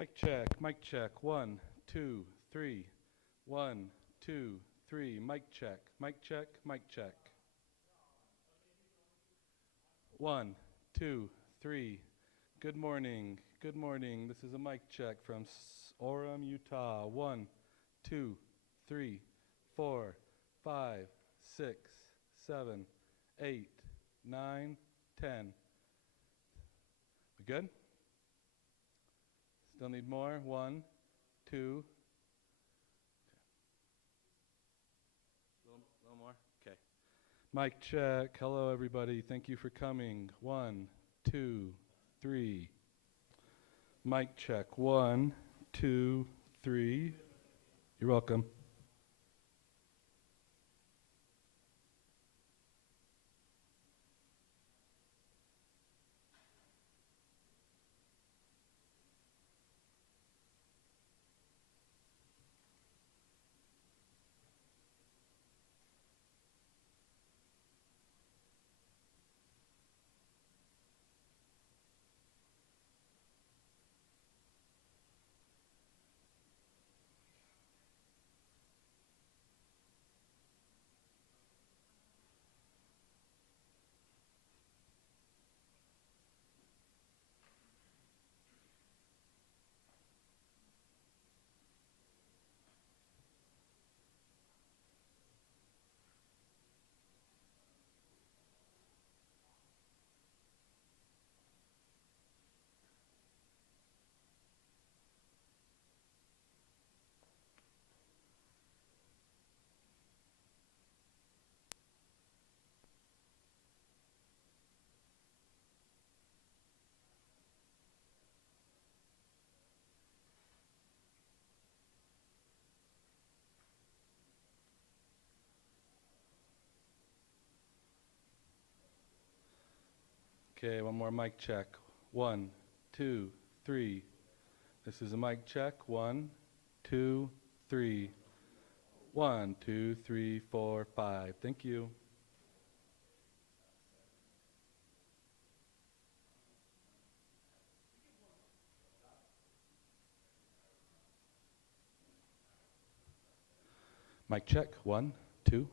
Mic check, mic check. 1, 2, 3. 1, 2, 3. Mic check, mic check, mic check. 1, 2, 3. Good morning, good morning. This is a mic check from Orem, Utah. 1, 2, 3, 4, 5, 6, 7, 8, 9, 10. We good? Still need more? 1, 2. Little more? Okay. Mic check. Hello, everybody. Thank you for coming. 1, 2, 3. Mic check. 1, 2, 3. You're welcome. Okay, one more mic check. 1, 2, 3. This is a mic check. 1, 2, 3. 1, 2, 3, 4, 5. Thank you. Mic check. 1, 2.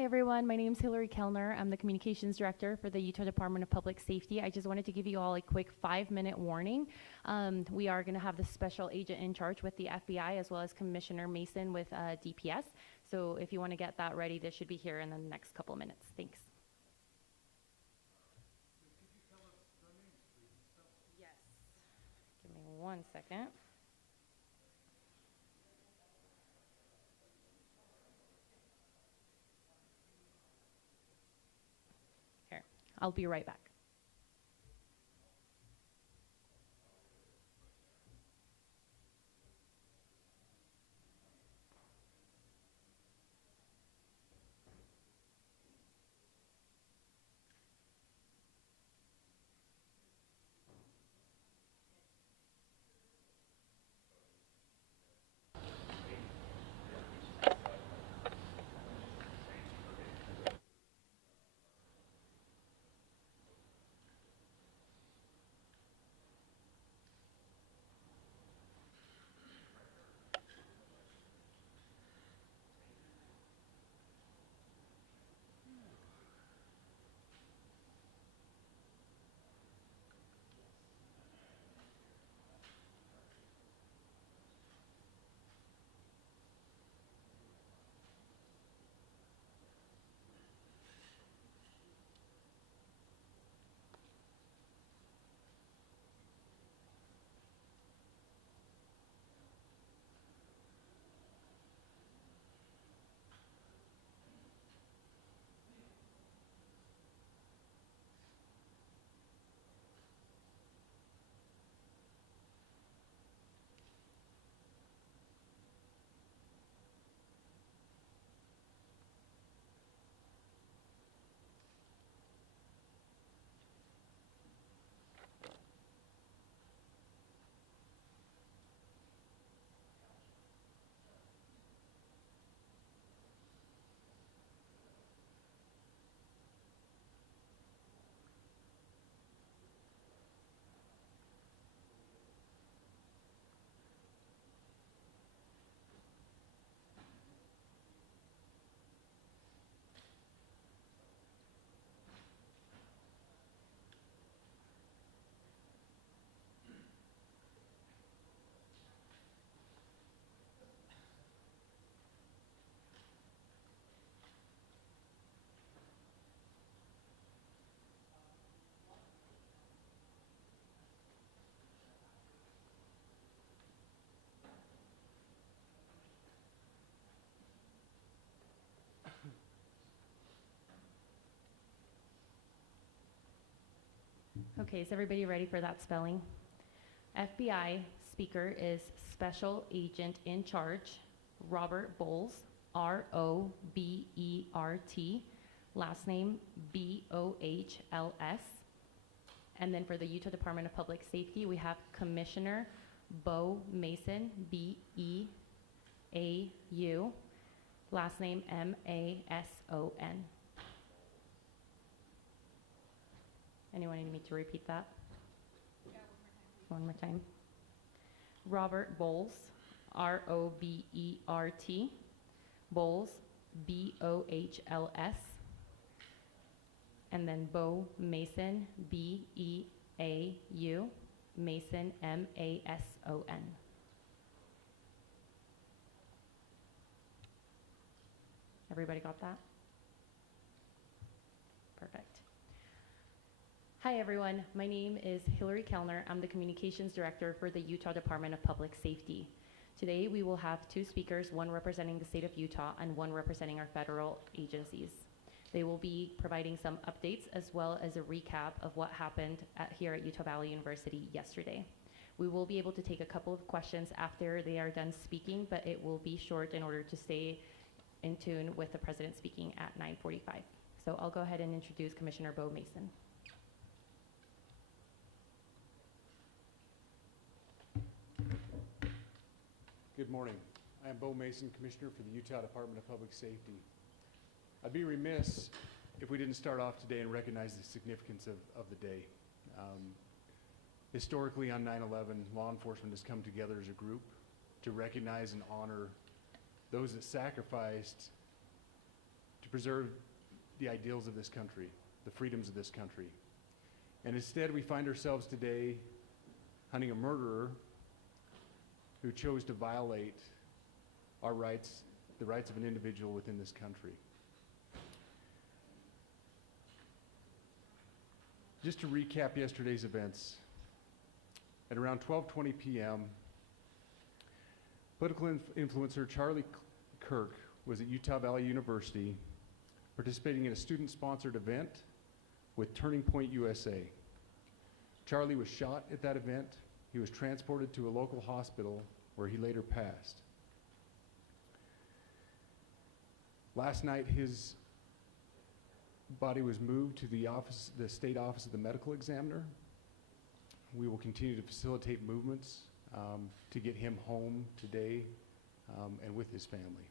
Hi everyone, my name is Hillary Kellner. I'm the Communications Director for the Utah Department of Public Safety. I just wanted to give you all a quick 5-minute warning. We are going to have the special agent in charge with the FBI as well as Commissioner Mason with DPS. So if you want to get that ready, this should be here in the next couple of minutes. Thanks. Yes. Give me 1 second. Here, I'll be right back. Okay, is everybody ready for that spelling? FBI speaker is Special Agent in Charge, Robert Bowles, R-O-B-E-R-T, last name B-O-H-L-S. And then for the Utah Department of Public Safety, we have Commissioner Bo Mason, B-E-A-U, last name M-A-S-O-N. Anyone need me to repeat that? Yeah, one more time. Robert Bowles, R-O-B-E-R-T, Bowles, B-O-H-L-S, and then Bo Mason, B-E-A-U, Mason, M-A-S-O-N. Everybody got that? Perfect. Hi everyone, my name is Hillary Kellner. I'm the Communications Director for the Utah Department of Public Safety. Today we will have 2 speakers, one representing the state of Utah and one representing our federal agencies. They will be providing some updates as well as a recap of what happened here at Utah Valley University yesterday. We will be able to take a couple of questions after they are done speaking, but it will be short in order to stay in tune with the president speaking at 9:45. So I'll go ahead and introduce Commissioner Bo Mason. Good morning. I am Bo Mason, Commissioner for the Utah Department of Public Safety. I'd be remiss if we didn't start off today and recognize the significance of the day. Historically on 9/11, law enforcement has come together as a group to recognize and honor those that sacrificed to preserve the ideals of this country, the freedoms of this country. And instead, we find ourselves today hunting a murderer who chose to violate our rights, the rights of an individual within this country. Just to recap yesterday's events, at around 12:20 p.m., political influencer Charlie Kirk was at Utah Valley University participating in a student-sponsored event with Turning Point USA. Charlie was shot at that event. He was transported to a local hospital where he later passed. Last night, his body was moved to the state office of the medical examiner. We will continue to facilitate movements to get him home today and with his family.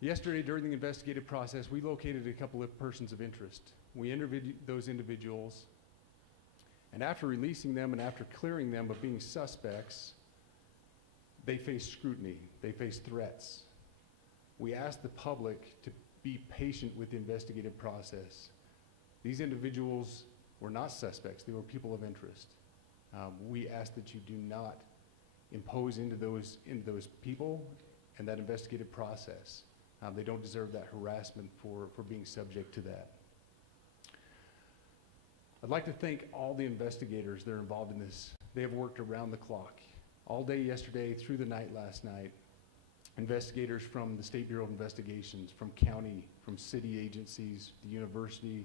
Yesterday, during the investigative process, we located a couple of persons of interest. We interviewed those individuals, and after releasing them and after clearing them of being suspects, they faced scrutiny, they faced threats. We asked the public to be patient with the investigative process. These individuals were not suspects, they were people of interest. We ask that you do not impose into those people and that investigative process. They don't deserve that harassment for being subject to that. I'd like to thank all the investigators that are involved in this. They have worked around the clock, all day yesterday, through the night last night. Investigators from the State Bureau of Investigations, from county, from city agencies, the university,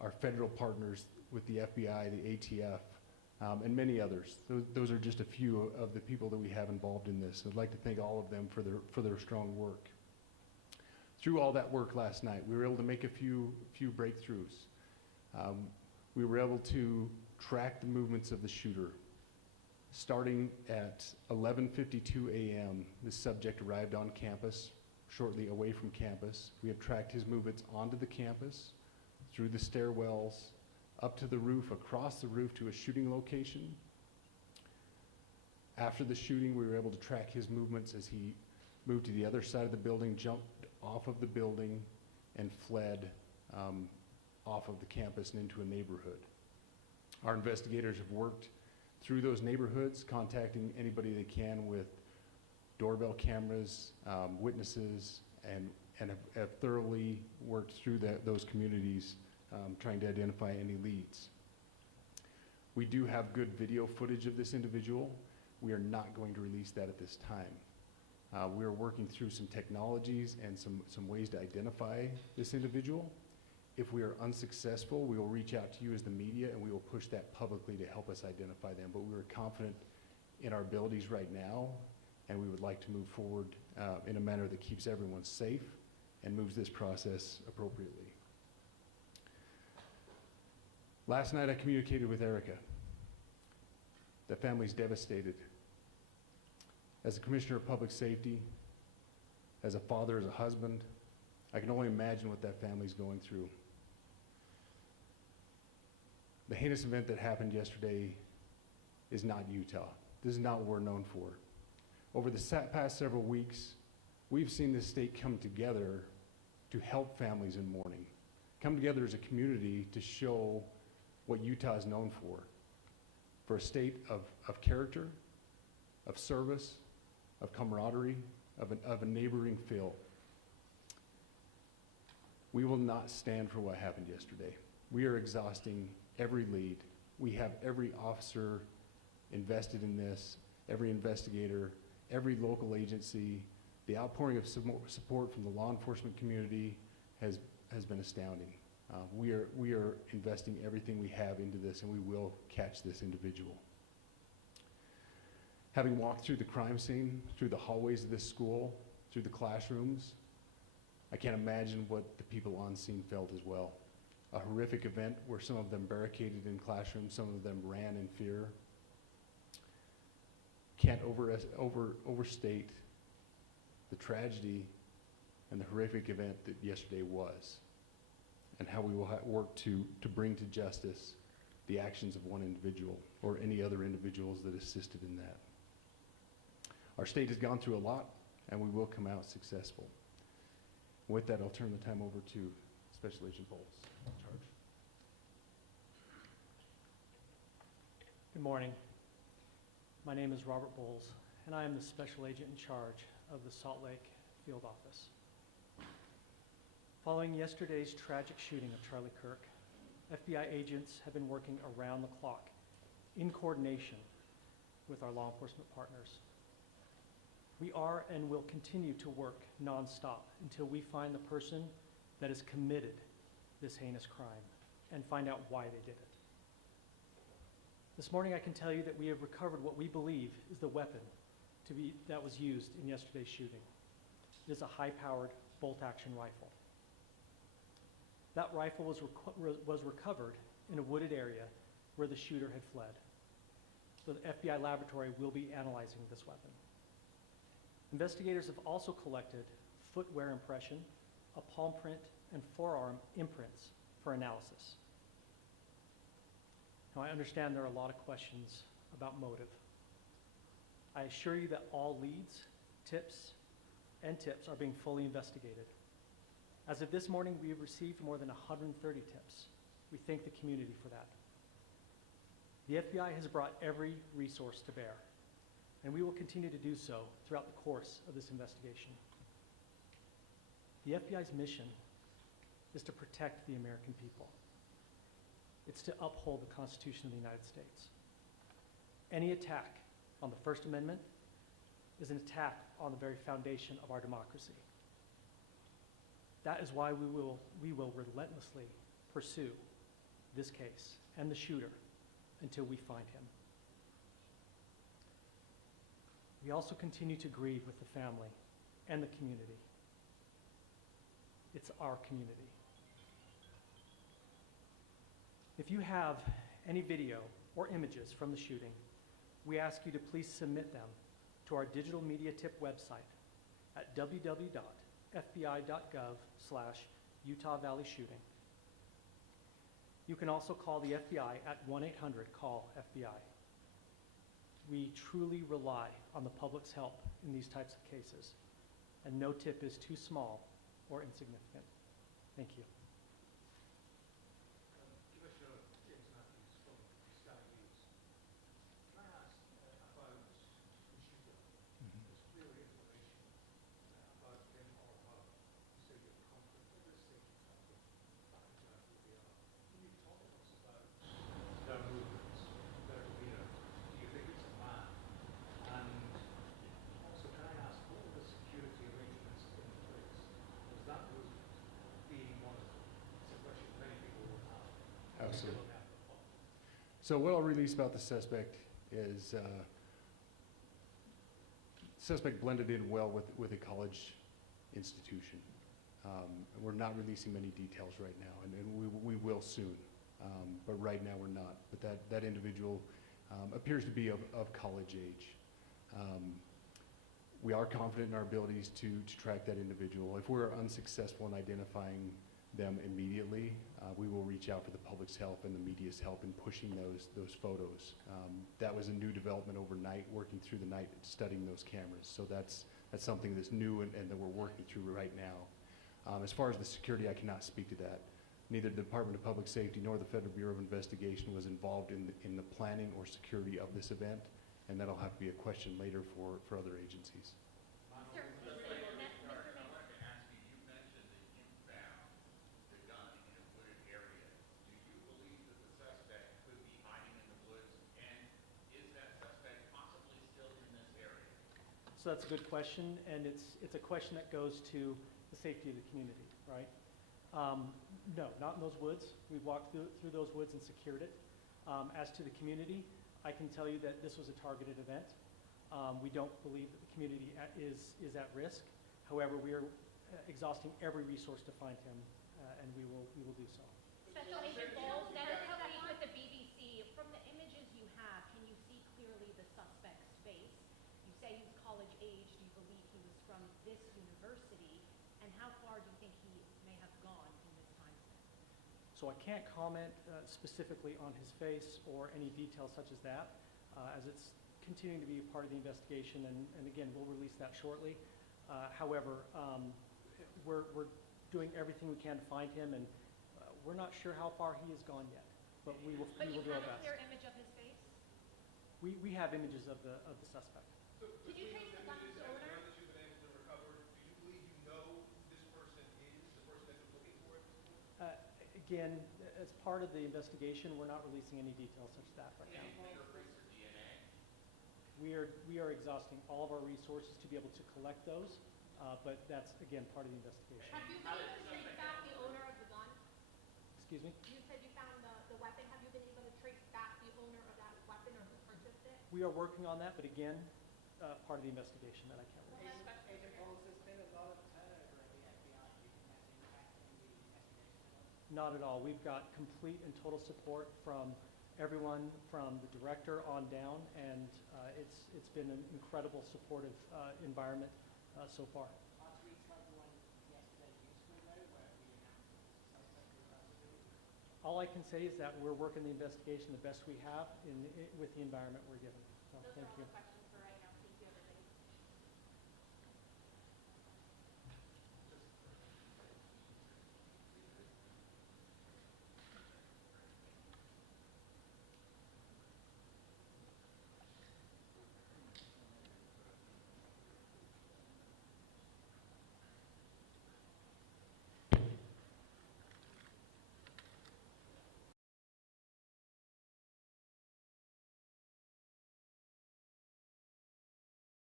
our federal partners with the FBI, the ATF, and many others. Those are just a few of the people that we have involved in this. I'd like to thank all of them for their strong work. Through all that work last night, we were able to make a few breakthroughs. We were able to track the movements of the shooter. Starting at 11:52 a.m., the subject arrived on campus, shortly away from campus. We have tracked his movements onto the campus, through the stairwells, up to the roof, across the roof to a shooting location. After the shooting, we were able to track his movements as he moved to the other side of the building, jumped off of the building, and fled off of the campus and into a neighborhood. Our investigators have worked through those neighborhoods, contacting anybody they can with doorbell cameras, witnesses, and have thoroughly worked through those communities, trying to identify any leads. We do have good video footage of this individual. We are not going to release that at this time. We are working through some technologies and some ways to identify this individual. If we are unsuccessful, we will reach out to you as the media and we will push that publicly to help us identify them. But we are confident in our abilities right now, and we would like to move forward in a manner that keeps everyone safe and moves this process appropriately. Last night I communicated with Erica. The family's devastated. As a commissioner of public safety, as a father, as a husband, I can only imagine what that family's going through. The heinous event that happened yesterday is not Utah. This is not what we're known for. Over the past several weeks, we've seen this state come together to help families in mourning, come together as a community to show what Utah is known for a state of character, of service, of camaraderie, of a neighboring feel. We will not stand for what happened yesterday. We are exhausting every lead. We have every officer invested in this, every investigator, every local agency. The outpouring of support from the law enforcement community has been astounding. We are investing everything we have into this, and we will catch this individual. Having walked through the crime scene, through the hallways of this school, through the classrooms, I can't imagine what the people on scene felt as well. A horrific event where some of them barricaded in classrooms, some of them ran in fear. Can't overstate the tragedy and the horrific event that yesterday was, and how we will work to bring to justice the actions of one individual or any other individuals that assisted in that. Our state has gone through a lot. and we will come out successful. With that, I'll turn the time over to Special Agent Bowles. Charge. Good morning. My name is Robert Bowles, and I am the Special Agent in charge of the Salt Lake Field Office. Following yesterday's tragic shooting of Charlie Kirk, FBI agents have been working around the clock in coordination with our law enforcement partners. We are and will continue to work nonstop until we find the person that has committed this heinous crime and find out why they did it. This morning I can tell you that we have recovered what we believe is the weapon that was used in yesterday's shooting. It is a high-powered bolt-action rifle. That rifle was recovered in a wooded area where the shooter had fled. The FBI laboratory will be analyzing this weapon. Investigators have also collected footwear impression, a palm print, and forearm imprints for analysis. Now, I understand there are a lot of questions about motive. I assure you that all leads, tips are being fully investigated. As of this morning, we have received more than 130 tips. We thank the community for that. The FBI has brought every resource to bear, and we will continue to do so throughout the course of this investigation. The FBI's mission is to protect the American people. It's to uphold the Constitution of the United States. Any attack on the First Amendment is an attack on the very foundation of our democracy. That is why we will relentlessly pursue this case and the shooter until we find him. We also continue to grieve with the family and the community. It's our community. If you have any video or images from the shooting, we ask you to please submit them to our digital media tip website at www.fbi.gov/Utah Valley Shooting. You can also call the FBI at 1-800-CALL-FBI. We truly rely on the public's help in these types of cases, and no tip is too small or insignificant. Thank you. Absolutely. So what I'll release about the suspect is suspect blended in well with a college institution. We're not releasing many details right now, and we will soon, but right now we're not. But that individual appears to be of college age. We are confident in our abilities to track that individual. If we're unsuccessful in identifying them immediately, we will reach out for the public's help and the media's help in pushing those photos. That was a new development overnight, working through the night, studying those cameras. So that's something that's new and that we're working through right now. As far as the security, I cannot speak to that. Neither the Department of Public Safety nor the Federal Bureau of Investigation was involved in the planning or security of this event, and that'll have to be a question later for other agencies. So that's a good question, and it's a question that goes to the safety of the community, right? No, not in those woods. We've walked through those woods and secured it. As to the community, I can tell you that this was a targeted event. We don't believe that the community is at risk. However, we are exhausting every resource to find him, and we will do so. Special Agent Bowles, that is Helene with the BBC. From the images you have, can you see clearly the suspect's face? You say he's college age. Do you believe he was from this university? And how far do you think he may have gone in this time span? So I can't comment specifically on his face or any details such as that, as it's continuing to be a part of the investigation, and again, we'll release that shortly. However, we're doing everything we can to find him, and we're not sure how far he has gone yet, but we will But you do our have a best. clear image of his face? We have images of the suspect. Did you trace the gun's owner? that you've been able to recover, do you believe you know who this person is, the person that you're looking for at this point? Again, as part of the investigation, we're not releasing any details such as that right now. Fingerprints or DNA? We are exhausting all of our resources to be able to collect those, but that's, again, part of the investigation. Have you been able to trace back the owner of the gun? Excuse me? You said you found the weapon. Have you been able to trace back the owner of that weapon or who purchased it? We are working on that, but again, part of the investigation that I can't release. Agent Bowles, has been a lot of turnover at the FBI. Do you think that's impacting the investigation? Not at all. We've got complete and total support from everyone from the director on down, and it's been an incredible supportive environment so far. Last week's like the one yesterday useful though, where we announced that the suspect was arrested. All I can say is that we're working the investigation the best we have with the environment we're given. So, Those thank are all you. the questions